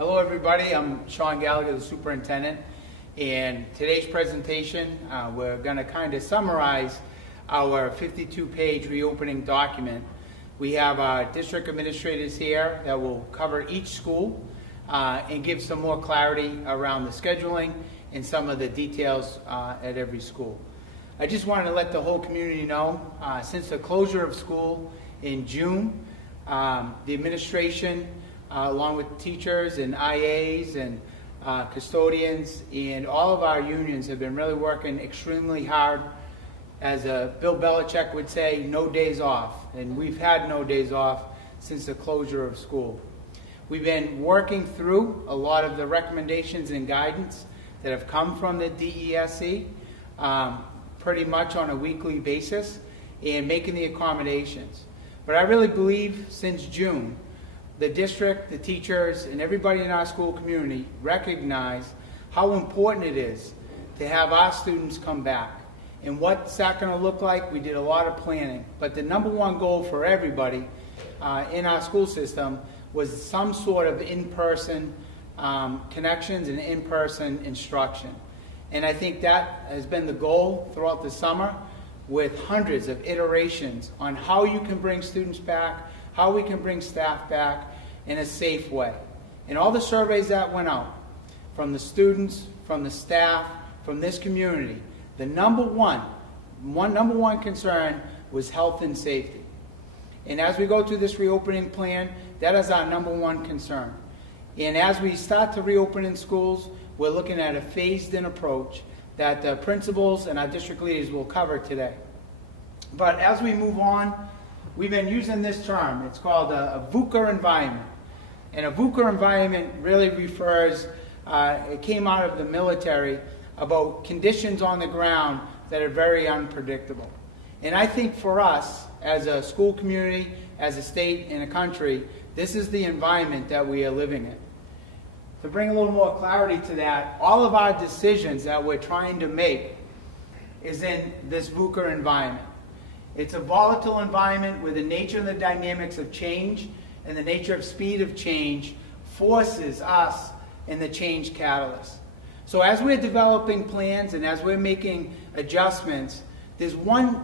Hello everybody, I'm Sean Gallagher, the Superintendent, and today's presentation we're going to kind of summarize our 52-page reopening document. We have our district administrators here that will cover each school and give some more clarity around the scheduling and some of the details at every school. I just wanted to let the whole community know, since the closure of school in June, the administration, along with teachers and IAs and custodians and all of our unions have been really working extremely hard. As Bill Belichick would say, no days off. And we've had no days off since the closure of school. We've been working through a lot of the recommendations and guidance that have come from the DESE pretty much on a weekly basis and making the accommodations. But I really believe since June, the district, the teachers, and everybody in our school community recognize how important it is to have our students come back. And what's that going to look like? We did a lot of planning. But the number one goal for everybody in our school system was some sort of in-person connections and in-person instruction. And I think that has been the goal throughout the summer, with hundreds of iterations on how you can bring students back, how we can bring staff back in a safe way. And all the surveys that went out, from the students, from the staff, from this community, the number one concern was health and safety. And as we go through this reopening plan, that is our number one concern. And as we start to reopen in schools, we're looking at a phased-in approach that the principals and our district leaders will cover today. But as we move on, we've been using this term. It's called a VUCA environment. And a VUCA environment really refers, it came out of the military, about conditions on the ground that are very unpredictable. And I think for us, as a school community, as a state and a country, this is the environment that we are living in. To bring a little more clarity to that, all of our decisions that we're trying to make is in this VUCA environment. It's a volatile environment where the nature and the dynamics of change and the nature of speed of change forces us in the change catalyst. So as we're developing plans and as we're making adjustments, there's one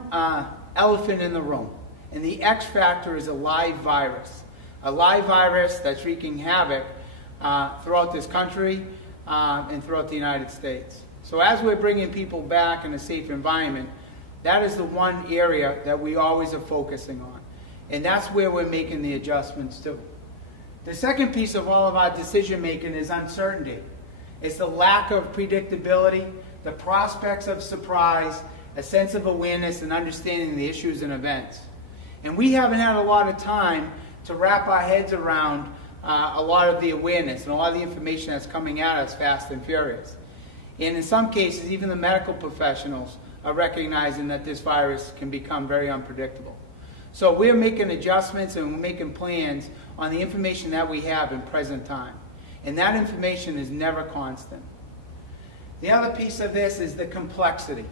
elephant in the room, and the X factor is a live virus. A live virus that's wreaking havoc throughout this country and throughout the United States. So as we're bringing people back in a safe environment, that is the one area that we always are focusing on. And that's where we're making the adjustments too. The second piece of all of our decision making is uncertainty. It's the lack of predictability, the prospects of surprise, a sense of awareness and understanding the issues and events. And we haven't had a lot of time to wrap our heads around a lot of the awareness and a lot of the information that's coming at us fast and furious. And in some cases, even the medical professionals are recognizing that this virus can become very unpredictable. So we're making adjustments and we're making plans on the information that we have in present time. And that information is never constant. The other piece of this is the complexity,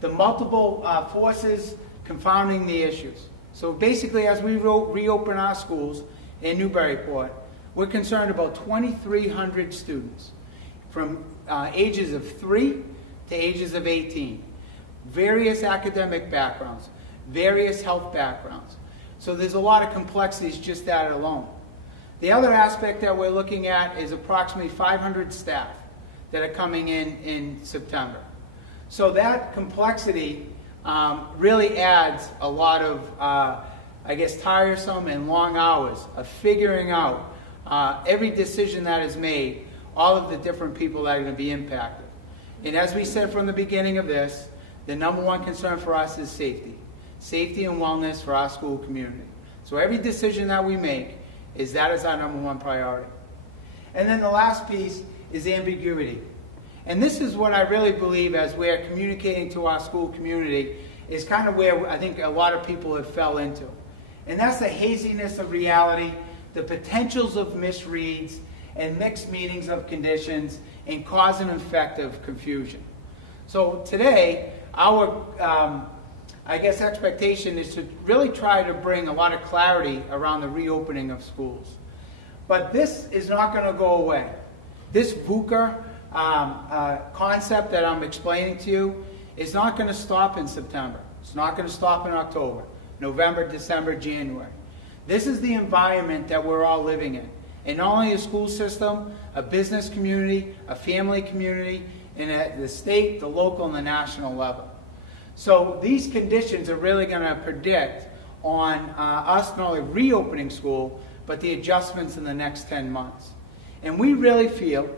the multiple forces confounding the issues. So basically, as we reopen our schools in Newburyport, we're concerned about 2,300 students from ages of 3 to ages of 18. Various academic backgrounds, various health backgrounds. So there's a lot of complexities just that alone. The other aspect that we're looking at is approximately 500 staff that are coming in September. So that complexity really adds a lot of, I guess, tiresome and long hours of figuring out every decision that is made, all of the different people that are going to be impacted. And as we said from the beginning of this, the number one concern for us is safety. Safety and wellness for our school community. So every decision that we make is our number one priority. And then the last piece is ambiguity. And this is what I really believe, as we're communicating to our school community, is kind of where I think a lot of people have fell into. And that's the haziness of reality, the potentials of misreads, and mixed meanings of conditions, and cause and effect of confusion. So today, our I guess expectation is to really try to bring a lot of clarity around the reopening of schools. But this is not going to go away. This VUCA concept that I'm explaining to you is not going to stop in September. It's not going to stop in October, November, December, January. This is the environment that we're all living in. And not only a school system, a business community, a family community, and at the state, the local, and the national level. So these conditions are really going to predict on us not only reopening school, but the adjustments in the next 10 months. And we really feel,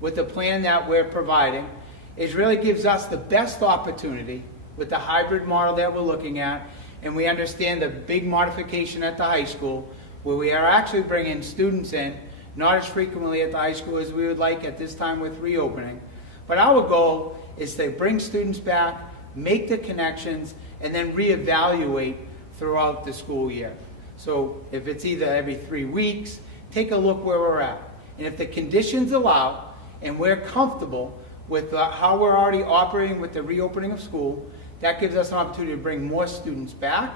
with the plan that we're providing, it really gives us the best opportunity with the hybrid model that we're looking at, and we understand the big modification at the high school, where we are actually bringing students in, not as frequently at the high school as we would like at this time with reopening. But our goal is to bring students back, make the connections, and then reevaluate throughout the school year. So if it's either every 3 weeks, take a look where we're at. And if the conditions allow, and we're comfortable with how we're already operating with the reopening of school, that gives us an opportunity to bring more students back.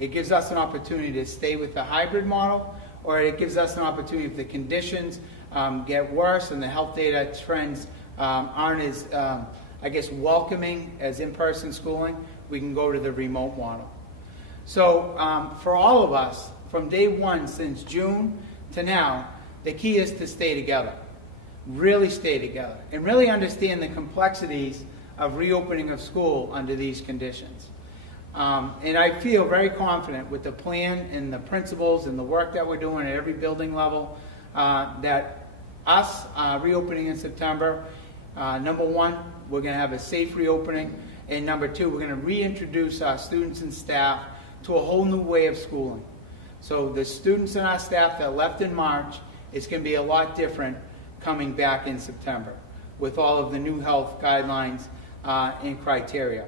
It gives us an opportunity to stay with the hybrid model, or it gives us an opportunity if the conditions get worse and the health data trends aren't as, I guess, welcoming as in-person schooling, we can go to the remote model. So for all of us, from day one since June to now, the key is to stay together. Really stay together and really understand the complexities of reopening of school under these conditions. And I feel very confident with the plan and the principles and the work that we're doing at every building level that us reopening in September, number one, we're going to have a safe reopening, and number two, we're going to reintroduce our students and staff to a whole new way of schooling. So the students and our staff that left in March, it's going to be a lot different coming back in September with all of the new health guidelines and criteria.